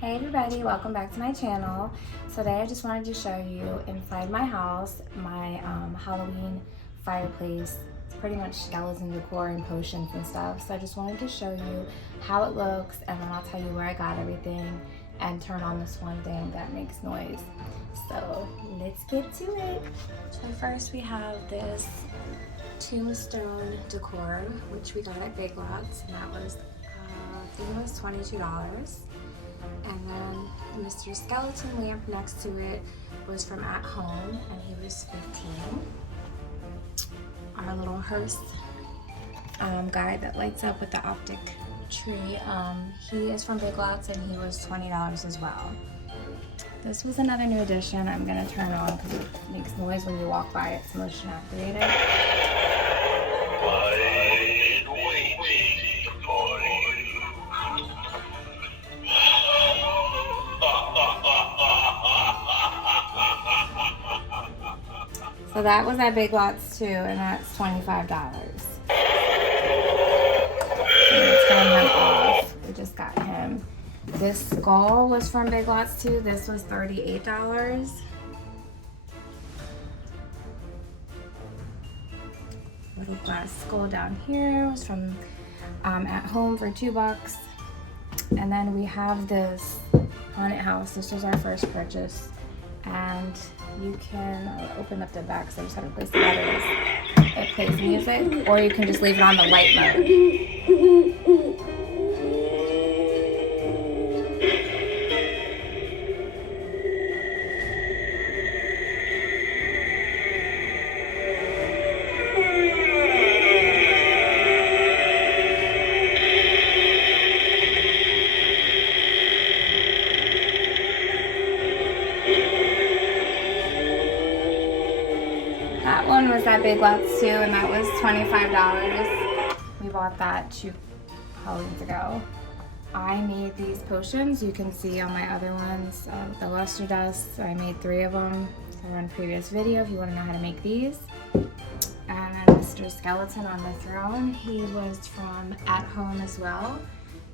Hey everybody, welcome back to my channel. Today I just wanted to show you inside my house my Halloween fireplace. It's pretty much skeleton decor and potions and stuff. So I just wanted to show you how it looks, and then I'll tell you where I got everything and turn on this one thing that makes noise. So let's get to it. So first we have this Tombstone Decor, which we got at Big Lots, and that was I think it was $22. And then Mr. Skeleton lamp next to it was from At Home, and he was $15. Our little hearse guy that lights up with the optic tree, he is from Big Lots, and he was $20 as well. This was another new addition. I'm gonna turn it on because it makes noise when you walk by. It's motion activated. So that was at Big Lots too, and that's $25. Let's turn him off. We just got him. This skull was from Big Lots too. This was $38. Little glass skull down here was from At Home for $2. And then we have this haunted house. This was our first purchase. And you can open up the back, so I just have to place the batteries. It plays music, or you can just leave it on the light mode. That one was at Big Lots too, and that was $25. We bought that 2 Halloweens ago. I made these potions. You can see on my other ones, the luster dust. I made 3 of them. So we're on a previous video if you want to know how to make these. And then Mr. Skeleton on the throne. He was from At Home as well,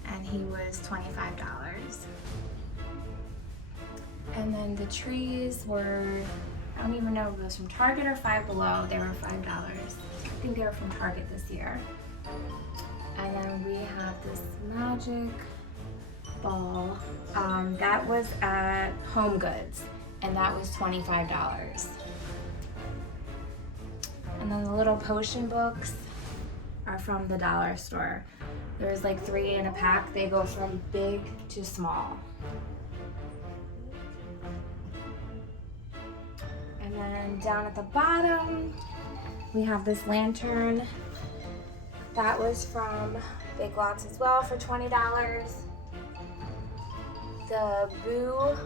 and he was $25. And then the trees were, I don't even know if it was from Target or Five Below. They were $5. I think they were from Target this year. And then we have this magic ball. That was at Home Goods, and that was $25. And then the little potion books are from the dollar store. There's like 3 in a pack. They go from big to small. And then down at the bottom, we have this lantern. That was from Big Lots as well for $20. The Boo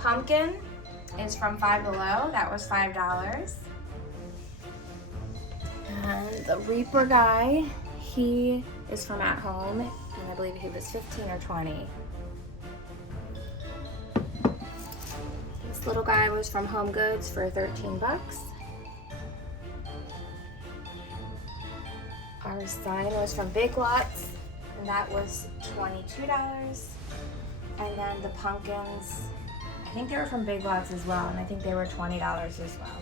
pumpkin is from Five Below. That was $5. And the Reaper guy, he is from At Home, and I believe he was 15 or 20. This little guy was from Home Goods for $13. Our sign was from Big Lots, and that was $22. And then the pumpkins, I think they were from Big Lots as well, and I think they were $20 as well.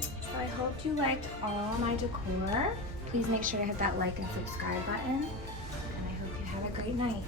So I hope you liked all my decor. Please make sure to hit that like and subscribe button, and I hope you have a great night.